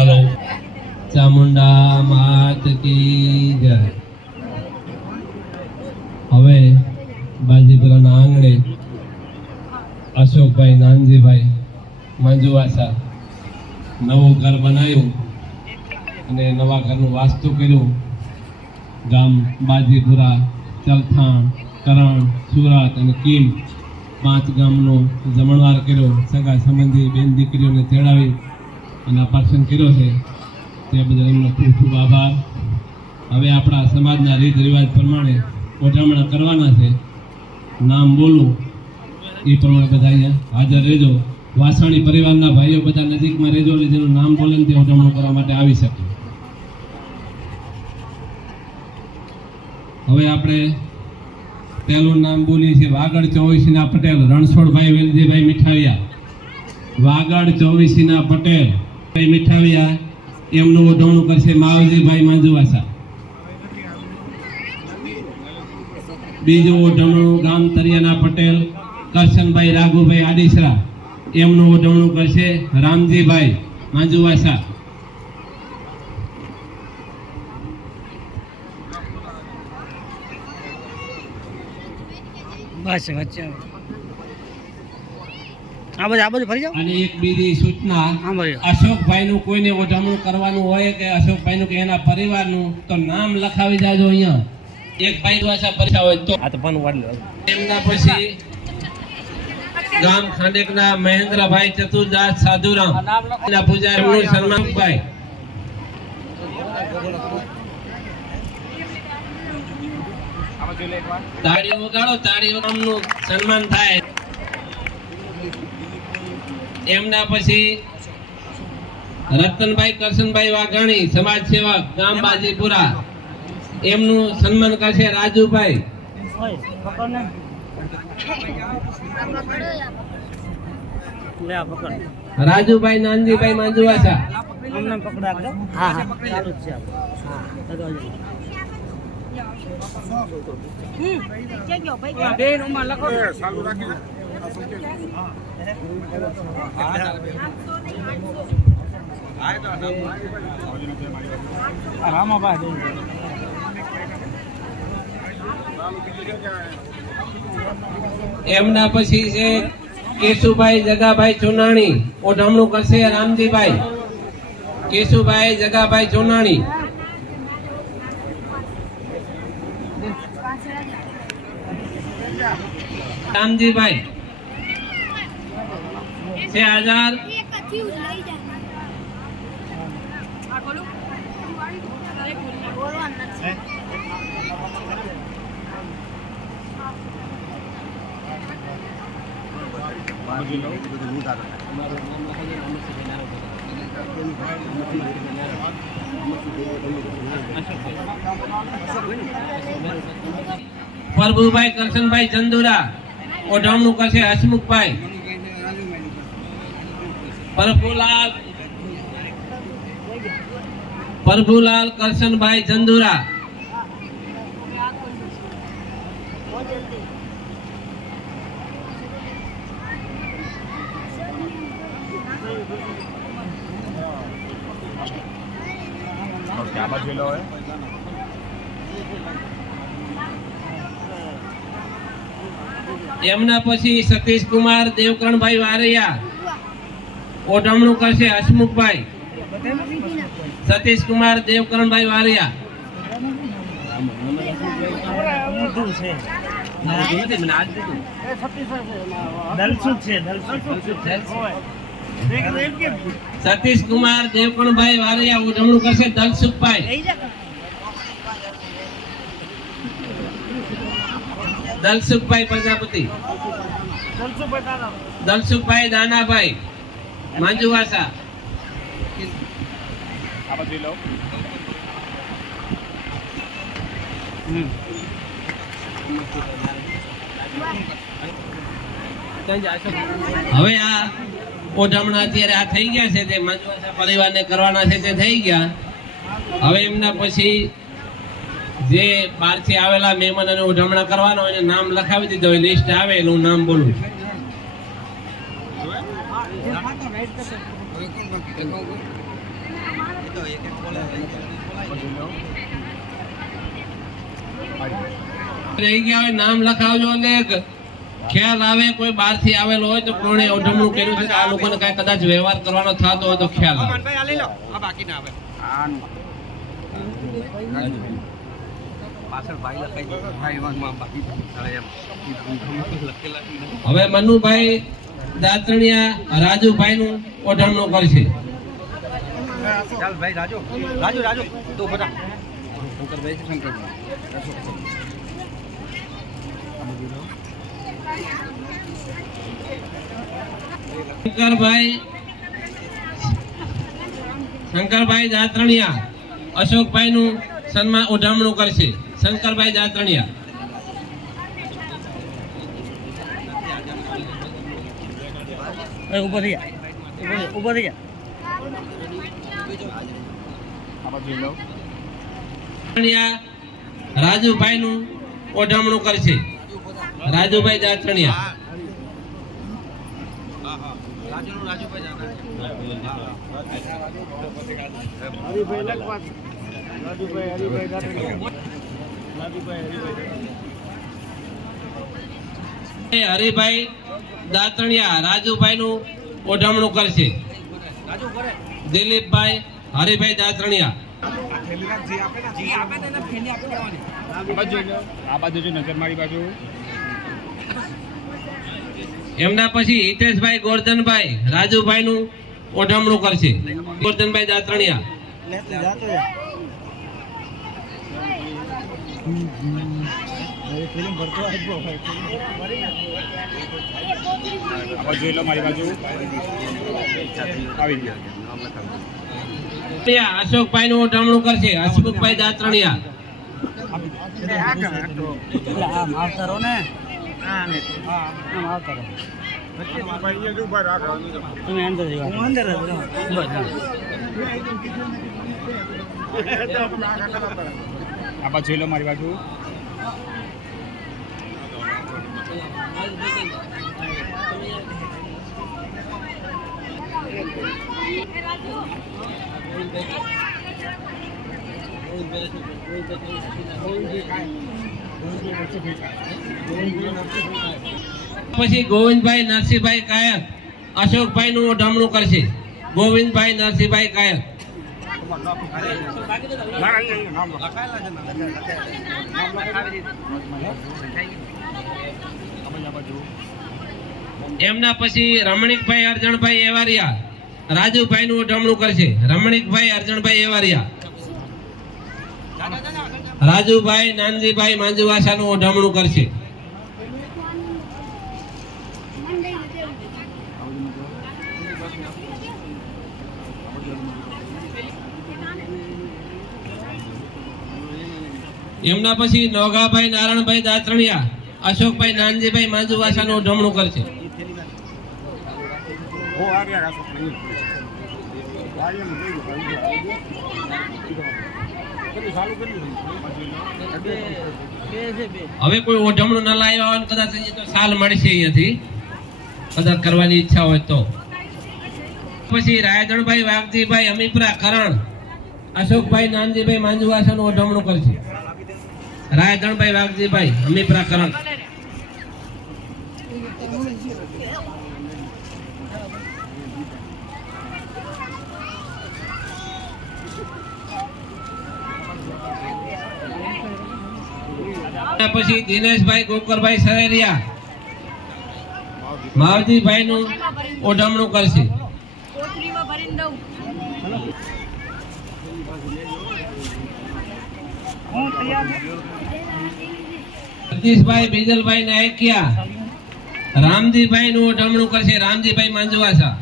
Hello Chamunda मात की जय। हवे बाजीपुरा आंगणे अशोक भाई नानजी भाई मंजुवासा नवो घर बनायु अने नवा घरनु वास्तु कर्यु। गाम बाजीपुरा चलथाण करण सूरत अने कीम 5 गामनो जमणवार कर्यो। सगा संबंधी बेन दीकरीओने तेड़ावी અને પસંદ કર્યો છે તે બદલ એમનો ખૂબ ખૂબ આભાર। હવે આપણા સમાજના રીત રિવાજ પ્રમાણે ઓઢામણા કરવાના છે। નામ બોલું એ પ્રમાણે બધા અહીંયા હાજર રહેજો। વાસાણી પરિવારના ભાઈઓ બધા નજીકમાં રહેજો એટલે જેનું નામ બોલે તે ઓઢામણું કરવા માટે આવી શકે। હવે આપણે પહેલું નામ બોલીએ છીએ વાગડ ચોવીસીના પટેલ રણછોડભાઈ વેલજીભાઈ મીઠાવિયા। વાગડ ચોવીસીના પટેલ મીઠાવિયા એમનું ઓઢવણું કરશે માવજીભાઈ માંજુવાસા। બીજું ઓઢવણું ગામ તરિયાના પટેલ કરશનભાઈ રાઘુભાઈ આડીસરા એમનું ઓઢવણું કરશે રામજીભાઈ માંજુવાસા। બસ વચ્ચે આ બધું ફરી જાવ। અને એક બીજી સૂચના અશોકભાઈનું કોઈને ઓઢામણું કરવાનું હોય કે અશોકભાઈનું કે એના પરિવારનું તો નામ લખાવી જાજો। અહીંયા એક ભાઈ ભાષા પરીક્ષા હોય તો આ તો પણ વાડ લે। એમના પછી ગામ ખાંડેકના મહેન્દ્રભાઈ ચતુરદાસ સાધુરામ ના પૂજારીનું સન્માનભાઈ। તાળીઓ વગાડો, તાળીઓ નામનું સન્માન થાય। એમના પછી રતનભાઈ કરશનભાઈ વાઘાણી સમાજ સેવક ગામ બાજીપુરા એમનું સન્માન કરશે રાજુભાઈ। રાજુભાઈ નાનજીભાઈ માંજુવાસા। એમના પછી છે કેશુભાઈ જગાભાઈ ચુનાણી ઓઢામણું કરશે રામજીભાઈ। કેશુભાઈ જગાભાઈ ચુનાણી। રામજીભાઈ से हजार प्रभुभाई करशनभाई चंदुरा ओढ़ामणुं करशे हसमुखभाई। प्रभुलाल करशनभाई चंदुरा। એમના પછી સતીશ કુમાર દેવકરણભાઈ વારૈયા ઓઢમણું કરશે હસમુખભાઈ. સતીશ કુમાર દેવકરણભાઈ વારૈયા. સતીશ કુમાર દેવકરણભાઈ વારૈયા ઓઢમણું કરશે દલસુખભાઈ. દલસુખભાઈ પ્રજાપતિ. દલસુખભાઈ દાનાભાઈ માંજુવાસા. હવે આ ઓઢમણા અત્યારે આ થઈ ગયા છે તે માંજુવાસા પરિવારને કરવાના છે તે થઈ ગયા. હવે એમના પછી જે બહારથી આવેલા મહેમાનોને ઓઢમણા કરવાનો હોય નામ લખાવી દીધો હોય, લિસ્ટ આવે એનું નામ બોલું. રહી ગયા હોય નામ લખાવજો એટલે ખ્યાલ આવે કોઈ બહારથી આવેલો હોય તો કોણે ઓઢમણું કર્યું છે આ લોકોને કઈ કદાચ વ્યવહાર કરવાનો થતો હોય તો ખ્યાલ આવે. હવે મનુભાઈ દાતણિયા રાજુભાઈ નું ઓઢમણું કરશે. શંકરભાઈ દાતણિયા અશોકભાઈ નું સન્માન ઓઢમણું કરશે. શંકરભાઈ દાતણિયા. ઉભો થઈ જા. રાજુભાઈ નું ઓઢમણું કરશે. રાજુભાઈ દાતણિયા. હરિભાઈ દાતણિયા રાજુભાઈ નું ઓઢમણું કરશે. દિલીપભાઈ હરિભાઈ દાતણિયા. એમના પછી હિતેશભાઈ ગોરધનભાઈ રાજુભાઈ નું ઓઢમણું કરશે. ગોરધનભાઈ દાતણિયા. અશોકભાઈ નું ઓઢમણું કરશે. હસમુખભાઈ દાતણિયા. મારી બાજુ પછી ગોવિંદભાઈ નરસિંહભાઈ કાયક અશોકભાઈ નું ઓઢમણું કરશે. ગોવિંદભાઈ નરસિંહભાઈ કાયક. એમના પછી રમણીકભાઈ અર્જણભાઈ એવારિયા રાજુભાઈ નું ઓઢમણું કરશે. રમણીકભાઈ અર્જણભાઈ એવારિયા. રાજુભાઈ નાનજીભાઈ માંજુવાસા નું ઓઢમણું કરશે. એમના પછી નોગાભાઈ નારાયણભાઈ દાતણિયા અશોકભાઈ નાનજીભાઈ માંજુવાસા નું ઓઢમણું કરશે. હવે કોઈ ઓઢમણું ન લાવ્યા હોય કદાચ તો સાલ મળશે અહીંયાથી કદાચ કરવાની ઈચ્છા હોય તો. પછી રાયધણભાઈ વાઘજીભાઈ અમીપરા કરણ અશોકભાઈ નાનજીભાઈ માંજુવાસાનું ઓઢમણું કરશે. રાયધણભાઈ વાઘજીભાઈ હમીપરા કરણ. પછી દિનેશભાઈ ગોકરભાઈ સરેરિયા માવજીભાઈ નું ઓઢમણું કરશે. સતીશભાઈ બીજલભાઈ નાયકિયા રામજીભાઈ નું ઓઢમણું કરશે. રામજીભાઈ માંજવાસા.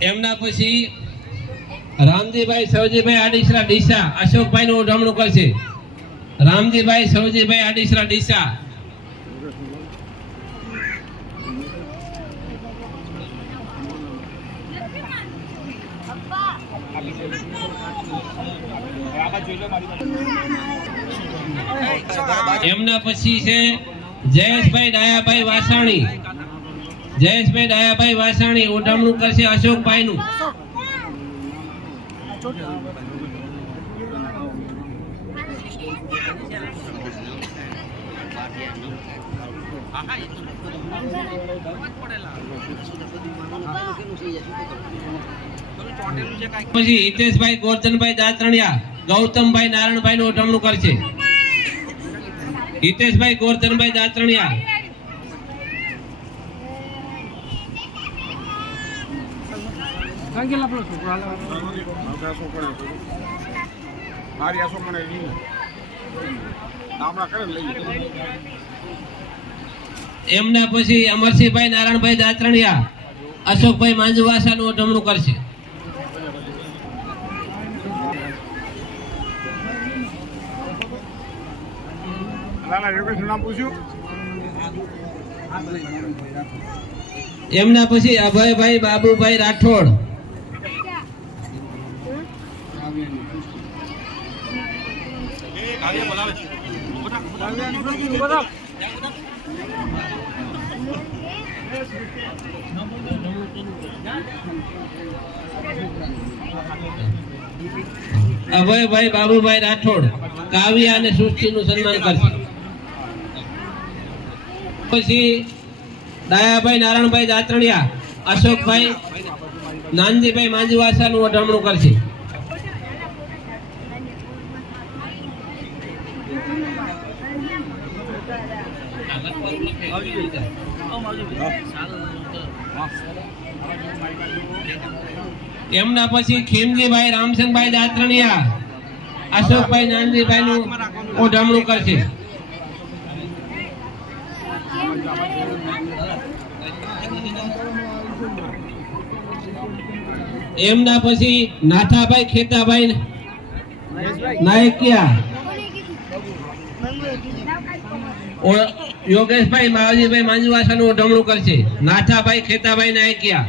એમના પછી રામજીભાઈ સવજીભાઈ આડીસરા ડીસા અશોકભાઈ નું ઓઢમણું કરશે. રામજીભાઈ સવજીભાઈ આડીસરા ડીસા. એમના પછી છે જયેશભાઈ ડાયાભાઈ વાસાણી. જયેશભાઈ ડાયાભાઈ વાસાણી ઓઢમણું કરશે અશોકભાઈ નું. પછી હિતેશભાઈ ગોરધનભાઈ દાતરણિયા ગૌતમભાઈ નારાયણભાઈ નું ઓઢમણું કરશે. હિતેશભાઈ ગોરધનભાઈ દાતરણિયા. એમના પછી અમરસિંહભાઈ નારાયણભાઈ દાતરણિયા અશોકભાઈ માંજવાસા નું ઓઢમણું કરશે. એમના પછી અભયભાઈ બાબુભાઈ રાઠોડ. અભયભાઈ બાબુભાઈ રાઠોડ કાવ્યા અને સૃષ્ટિ નું સન્માન કરશે. પછી ડાયાભાઈ નારાયણભાઈ દાતરણિયા અશોકભાઈ નાનજીભાઈ માંજવાસા નું ઓઢમણું કરશે. એમના પછી ખીમજીભાઈ રામસિંહભાઈ દાતરણિયા અશોકભાઈ નાનજીભાઈ નું ઓઢમણું કરશે. એમના પછી નાથાભાઈ ખેતાભાઈ નાયકિયા યોગેશભાઈ માવજીભાઈ માંજવાસા નું ઓઢમણું કરશે. નાથાભાઈ ખેતાભાઈ નાયકિયા.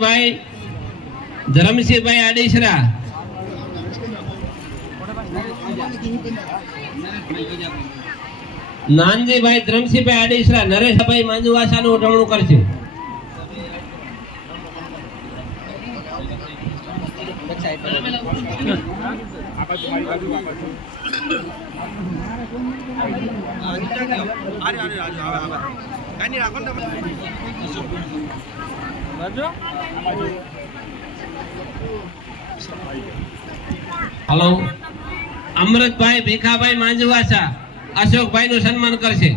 ભાઈ ધરમસિંહભાઈ આડીસરા. નાનજીભાઈ ધરમસિંહભાઈ આડીસરા નરેશભાઈ માંજવાસા નું ઓઢમણું કરશે. हेलो अमृतभाई भीखाभाई માંજવાસા અશોકભાઈ નું સન્માન કરશે.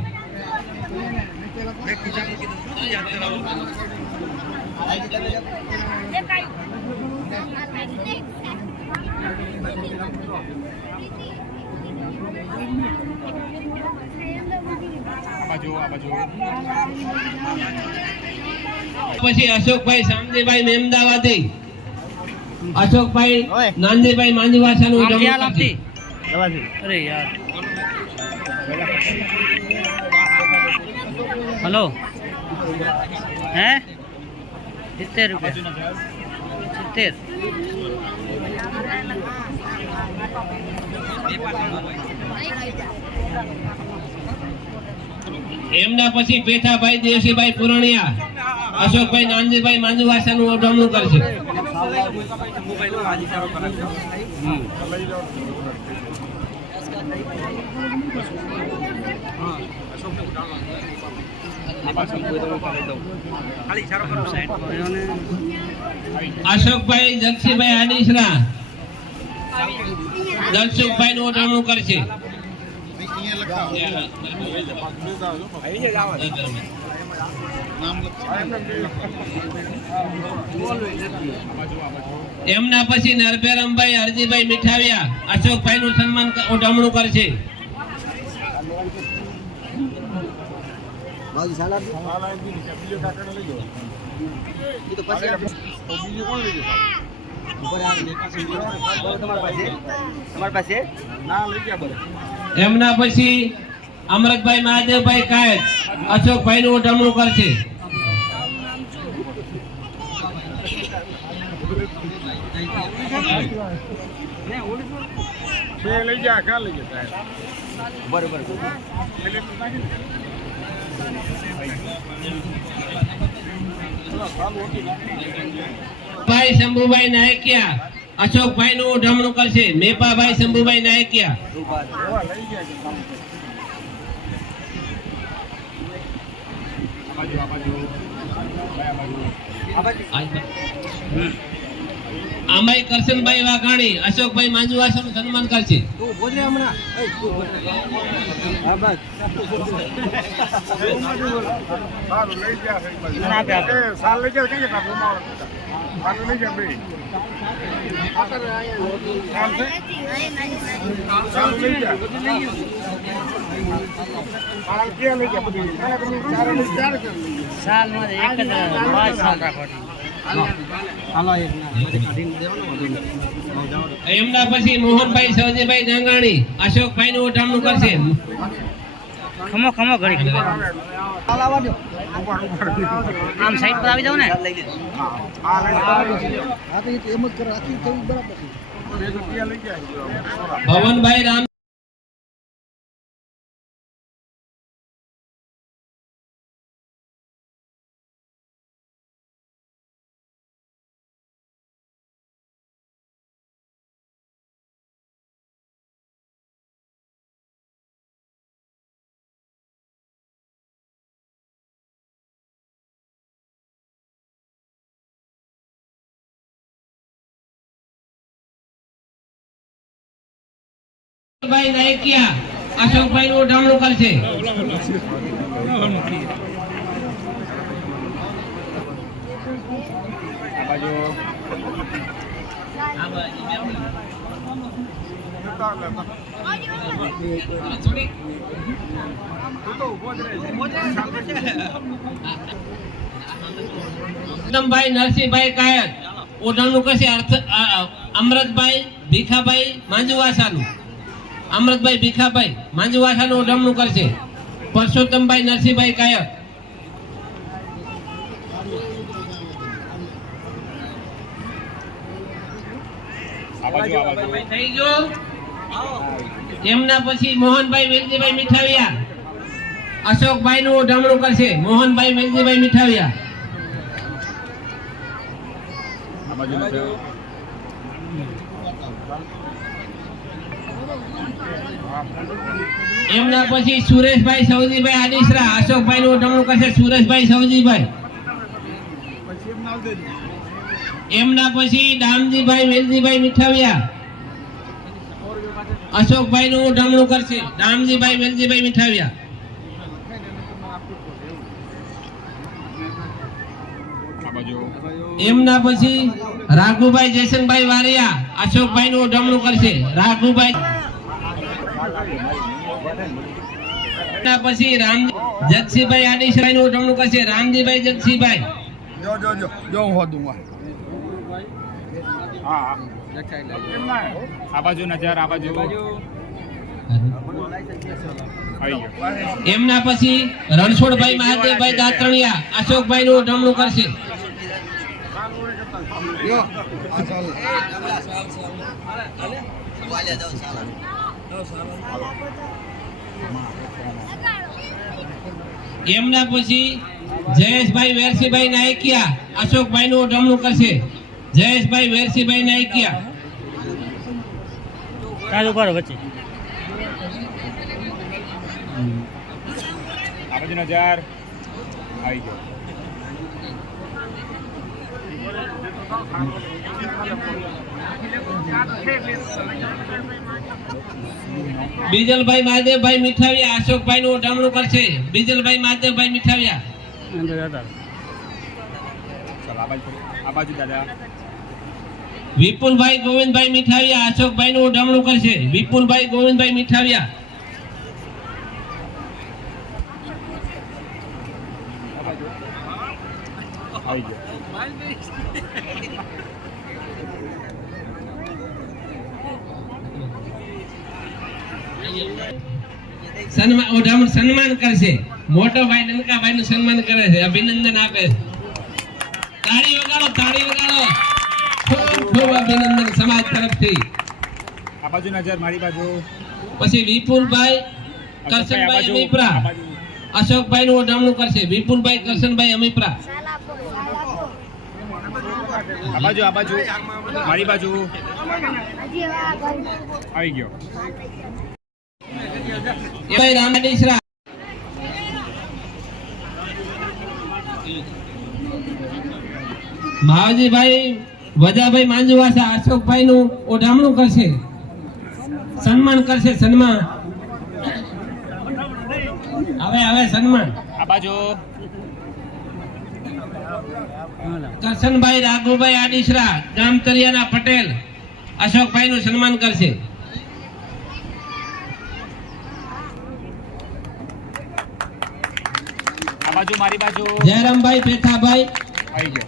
પછી અશોકભાઈ શામજીભાઈ મેમદાવાદી, અશોકભાઈ નાનજીભાઈ માંજવાસાનું આમ જમણું ખ્યાલ કરશે. આપતી. અરે યાર હલો હે 70 રૂપિયા 70. એમના પછી પેથાભાઈ દેવસીભાઈ પુરણિયા, અશોકભાઈ નાનજીભાઈ માંજવાસાનું જમણું કરશે. અશોકભાઈ જગસીભાઈ આડીસરા, દલસુખભાઈ નું જમણું કરશે. એમના પછી નરભેરમભાઈ હરજીભાઈ મીઠાવિયા, અશોકભાઈ નું સન્માન જમણું કરશે. એમના પછી અમરતભાઈ મહાદેવભાઈ કાયદ, અશોકભાઈ નું જમણું કરશે. ભાઈ શંભુભાઈ નાયકિયા, અશોકભાઈ નું જમણું કરશે. મેપાભાઈ શંભુભાઈ નાયકિયા. આમાઈ કરશનભાઈ વાઘાણી, અશોકભાઈ માંજવાસાનું સન્માન કરશે. સાલમાં એક જ 5 સાલ રાખવાની. એમના પછી મોહનભાઈ સવજીભાઈ ગંગાણી, અશોકભાઈ નું જમણું કરશે. ખમો ખમો ઘડી આમ સાઈડ પર આવી જાવ ને. ભવનભાઈ રામ, ભાઈ નાયકિયા, અશોકભાઈ નું જમણું કરશે. ભાઈ નરસિંહભાઈ કાયદ ઓઢણનું કરશે. અમરતભાઈ ભીખાભાઈ માંજવાસાનું, અમરતભાઈ ભીખાભાઈ માંજવાસાનું જમણું કરશે. પરસોત્તમભાઈ નરસિંહભાઈ કાયદ. થઈ ગયો. એમના પછી મોહનભાઈ વેલજીભાઈ મીઠાવિયા, અશોકભાઈ નું જમણું કરશે. મોહનભાઈ વેલજીભાઈ મીઠાવિયા. એમના પછી સુરેશભાઈ સવજીભાઈ આડીસરા, અશોકભાઈ નું જમણું કરશે. સુરેશભાઈ સવજીભાઈ. એમના પછી દામજીભાઈ વેલજીભાઈ મીઠાવિયા, અશોકભાઈ નું જમણું કરશે. દામજીભાઈ વેલજીભાઈ મીઠાવિયા. એમના પછી રાઘુભાઈ જયસનભાઈ વારિયા, અશોકભાઈ નું જમણું કરશે. રાઘુભાઈ પછી રામ જગસીભાઈ આડીશરાય નું ઉઠમણું કરશે. રામજીભાઈ જગસીભાઈ. જો હું હોદું હા આ બાજુ નજર આ બાજુ એમના પછી રણછોડભાઈ મહાદેવભાઈ દાત્રણિયા અશોકભાઈ નું ઉઠમણું કરશે. એમના પછી જયેશભાઈ વેરસીભાઈ નાયકિયા અશોકભાઈ નું ઉઠમણું કરશે. જયેશભાઈ વેરસીભાઈ નાયકિયા. ચાલુ કરો વચ્ચે. આ બાજુ નજર આવી ગયો. બીજલભાઈ મહાદેવભાઈ મીઠાવિયા અશોકભાઈ નું ઉઠમણું કરશે. બીજલભાઈ મહાદેવભાઈ મીઠાવિયા. આ બાજુ દાદા વિપુલભાઈ ગોવિંદભાઈ મીઠાવિયા અશોકભાઈ નું ઉઠમણું કરશે. વિપુલભાઈ ગોવિંદભાઈ મીઠાવિયા. આવી ગયો. સન્માન કરશે. મોટો ભાઈ નનકાભાઈ નું સન્માન કરે છે. અભિનંદન આપે છે. તાળી વગાડો, તાળી વગાડો. ખૂબ ખૂબ અભિનંદન સમાજ તરફથી. આ બાજુ નજર મારી બાજુ. પછી વિપુલભાઈ કરશનભાઈ અમીપરા અશોકભાઈ નું ઉઠમણું કરશે. વિપુલભાઈ કરશનભાઈ અમીપરા. આ બાજુ મારી બાજુ આવી ગયો. ભાઈ રામડીશરા. માવજીભાઈ વજાભાઈ માંજુવાસા અશોકભાઈ નું ઉઠમણું કરશે. સન્માન કરશે. સન્માન હવે સન્માન. આ બાજુ કરશનભાઈ રાઘુભાઈ આડીશરા ગામ તરિયાના પટેલ અશોકભાઈ નું સન્માન કરશે. આ બાજુ મારી બાજુ જયરામભાઈ પેથાભાઈ. આવી ગયો.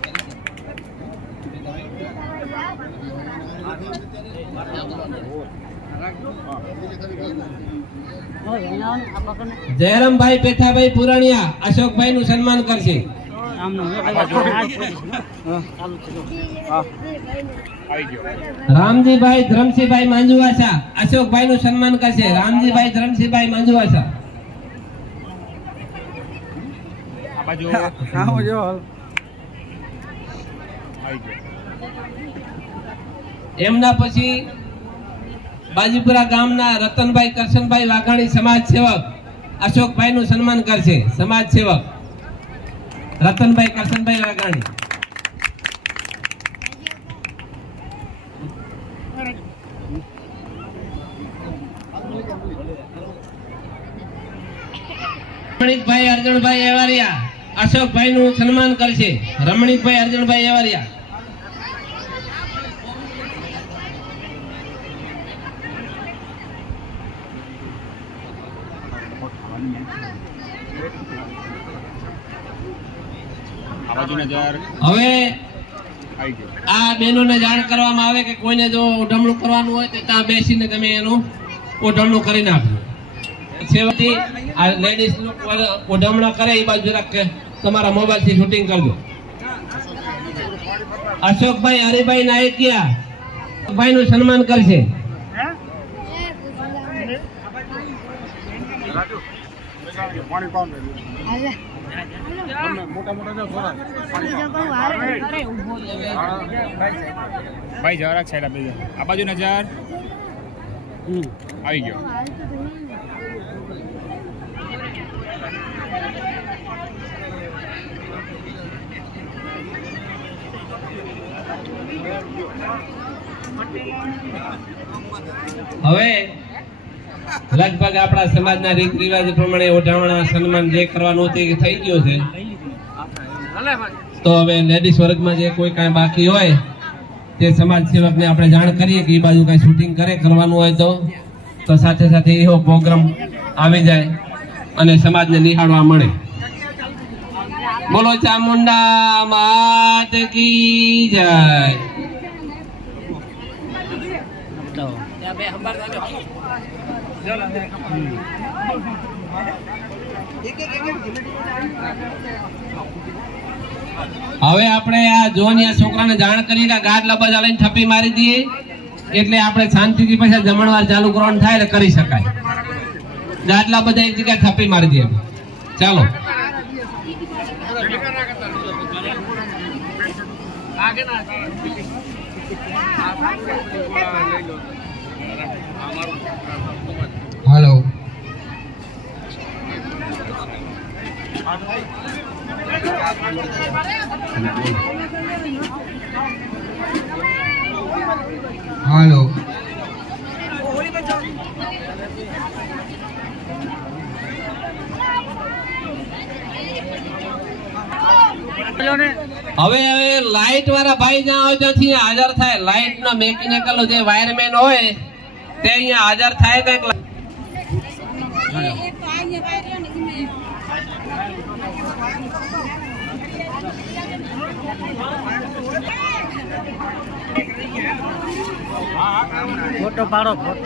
જયરામભાઈ પેથાભાઈ પુરાણિયા અશોકભાઈ નું સન્માન કરશે. આવી ગયો. રામજીભાઈ ધરમસિંહભાઈ માંજુવાસા અશોકભાઈ નું સન્માન કરશે. રામજીભાઈ ધરમસિંહભાઈ માંજુવાસા. આ બાજુ આવી ગયો. એમના પછી બાજીપુરા ગામના રતનભાઈ કરશનભાઈ વાઘાણી સમાજ સેવક અશોકભાઈ નું સન્માન કરશે. સમાજ સેવક રતનભાઈ કરશનભાઈ વાઘાણી. રમણીકભાઈ અર્જુનભાઈ એવારિયા અશોકભાઈ નું સન્માન કરશે. રમણીકભાઈ અર્જુનભાઈ એવારિયા. આ બાજુ નજર હવે આવી ગયો. આ બહેનોને જાણ કરવામાં આવે કે કોઈને જો ઉઠમણું કરવાનું હોય તો ત્યાં બેસીને તમે એનું ઉઠમણું કરી નાખો. છેવટે આ લેડીઝ ઉઠમણા કરે એ બાજુ જરાક તમારા મોબાઈલ થી શૂટિંગ કરજો. અશોકભાઈ હરિભાઈ નાયકિયા ભાઈ નું સન્માન કરશે. ભાઈ જરાક સાઈડ આપી દો. આ બાજુ નજર આવી ગયો. હવે લગભગ આપણા સમાજના રીત રિવાજ પ્રમાણે ઓઢામણા સન્માન જે કરવાનું તે થઈ ગયું છે. તો હવે લેડીઝ વર્ગમાં જે કોઈ કાંઈ બાકી હોય તે સમાજ સેવકને આપણે જાણ કરીએ કે એ બાજુ કાંઈ શૂટિંગ કરવાનું હોય તો સાથે સાથે એવો પ્રોગ્રામ આવી જાય અને સમાજને નિહાળવા મળે. બોલો ચામુંડા માત કી જય. તો હવે આપણે આ જોનિયા છોકરાને જાણ કરી કે ગાડલા બજા લઈને થપ્પી મારી દઈએ એટલે આપણે શાંતિથી પછી જમણવાર ચાલુ કરવાનું થાય એટલે કરી શકાય. ગાડલા બધા એક જગ્યાએ થપ્પી મારી દઈએ. ચાલો हेलो हेलो પેલો ને હવે લાઈટ વાળા ભાઈ જ્યાં હોય ત્યાંથી હાજર થાય. લાઈટ ના મેકેનિકલ જે વાયરમેન હોય તે અહીંયા હાજર થાય. કઈક ફોટો પાડો ફોટો.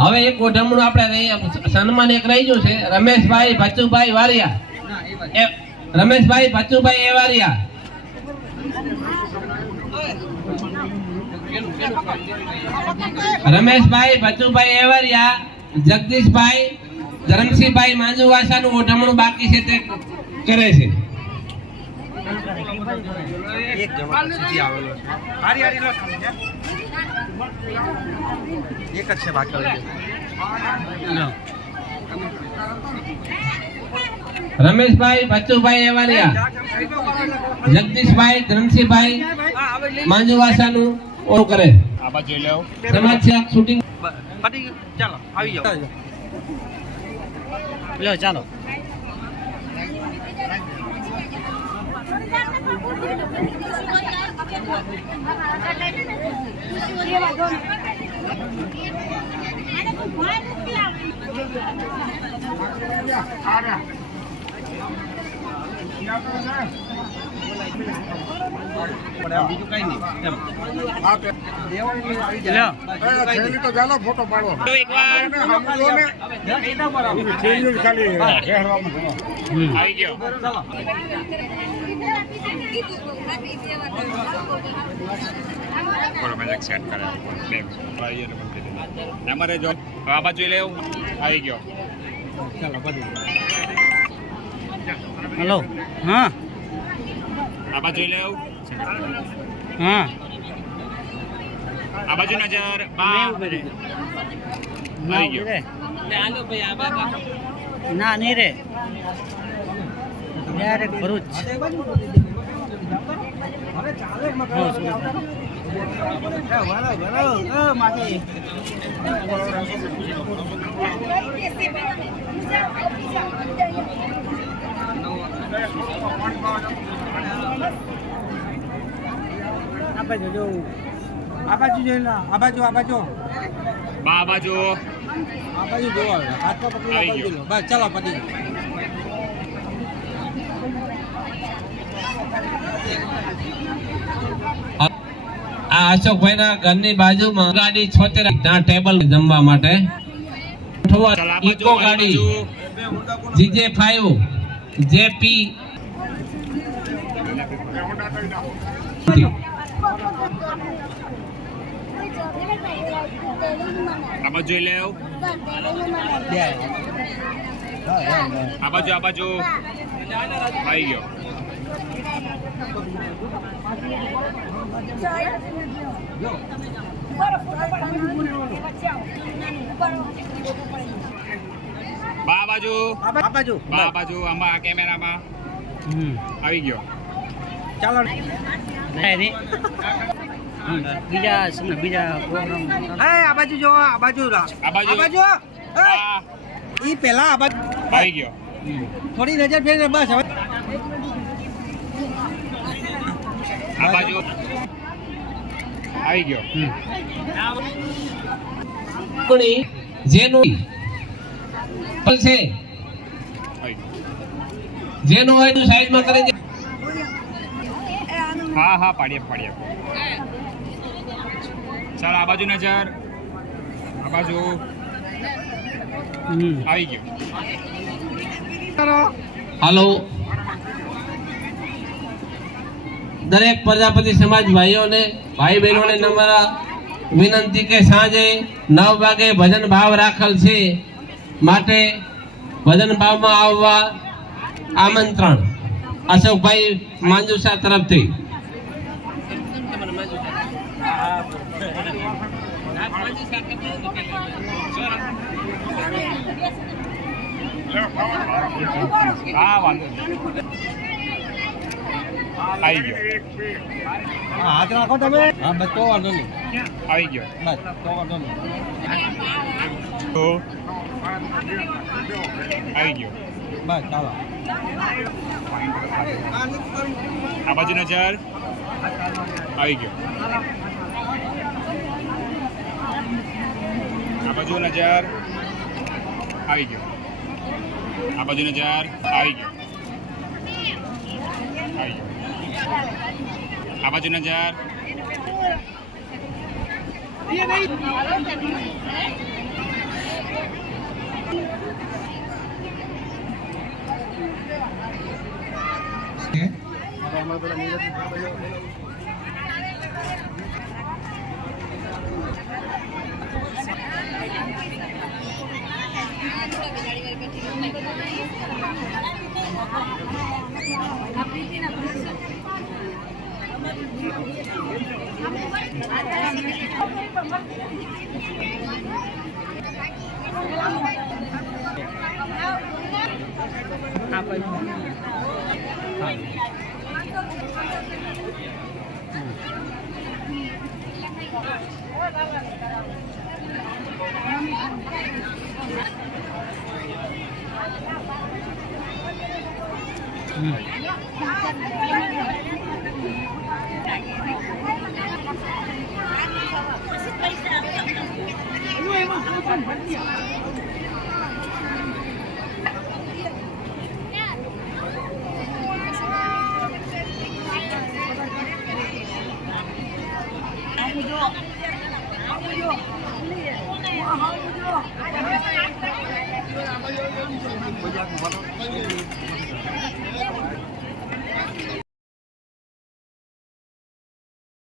હવે એક ગોઠમણું આપણે સન્માન એક રહી ગયું છે. રમેશભાઈ ભચુભાઈ વારિયા. રમેશભાઈ ભચુભાઈ એવારિયા. રમેશભાઈ ભચુભાઈ એવારિયા. જગદીશભાઈ ધરમસિંહભાઈ માંજુવાસાનું ગોઠમણું બાકી છે તે કરે છે. एक अच्छे बात कर રમેશભાઈ ભચુભાઈ એવારિયા. જગદીશભાઈ ધરમસિંહભાઈ માંજુવાસાનું ઓળું કરે. આ બાજુ લેવ. સમાજ છે શૂટિંગ. ચાલો આવી જાઓ. લો ચાલો. બીજું કઈ નહીં લો તો ચાલો ફોટો પાડો આવી ગયો. બોલો મજાક સેટ કરે. બે ભાઈ એને બંધ કરી દે. અમારે જો આ બાજુ લેવ. આવી ગયો. હલો હા આ બાજુ લેવ. હા આ બાજુ નજર. આવી ગયો. ના નહીં રે ડાયરેક્ટ ભરૂચ. આ બાજુ જોઈ લો આ બાજુ બા બાજુ. જોવા હાથ તો પકડી આવી ગયો. લો બસ ચાલો પતી આ અશોકભાઈ ના ઘરની બાજુમાં ગાડી 76 ત્યાં ટેબલ જમવા માટે. ચાલ આ બાજુ. ઇકો આ ગાડી બાજુ. GJ5 JP આ બાજુ લેવ. આ બાજુ આ બાજુ. આવી ગયો. બા બાજુ. આ બાજુ બા બાજુ. આમાં કેમેરામાં આવી ગયો. ચાલો બીજા પ્રોગ્રામ હે આ બાજુ જો આ બાજુ આ બાજુ. બા. ઈ પેલા આ બાજુ આવી ગયો. થોડી નજર ફેરને બસ હવે આ બાજુ આવી ગયો કોણી જેનું છે આવી ગયો. જેનું હોય તો સાઈડમાં કરી દે. હા હા પાડીએ ચાલ આ બાજુ નજર આ બાજુ આવી ગયો હાલો દરેક પ્રજાપતિ સમાજ ભાઈઓને ભાઈ બહેનોને નમ્ર વિનંતી કે સાંજે 9 વાગે ભજન ભાવ રાખેલ છે માટે ભજન ભાવમાં આવવા આમંત્રણ અશોકભાઈ માંજુસા તરફથી. હા વાંધો નહીં. આવી ગયો હાથ રાખો તમે હા બસ તો વાંધો નહીં આવી ગયો બસ તો વાંધો નહીં તો આવી ગયો બસ ચાલો આ બાજુ નજર આવી ગયો આ બાજુ નજર આવી ગયો આ બાજુ નજર આવી ગયો આ બાજુ નજર ગુજરાતમાં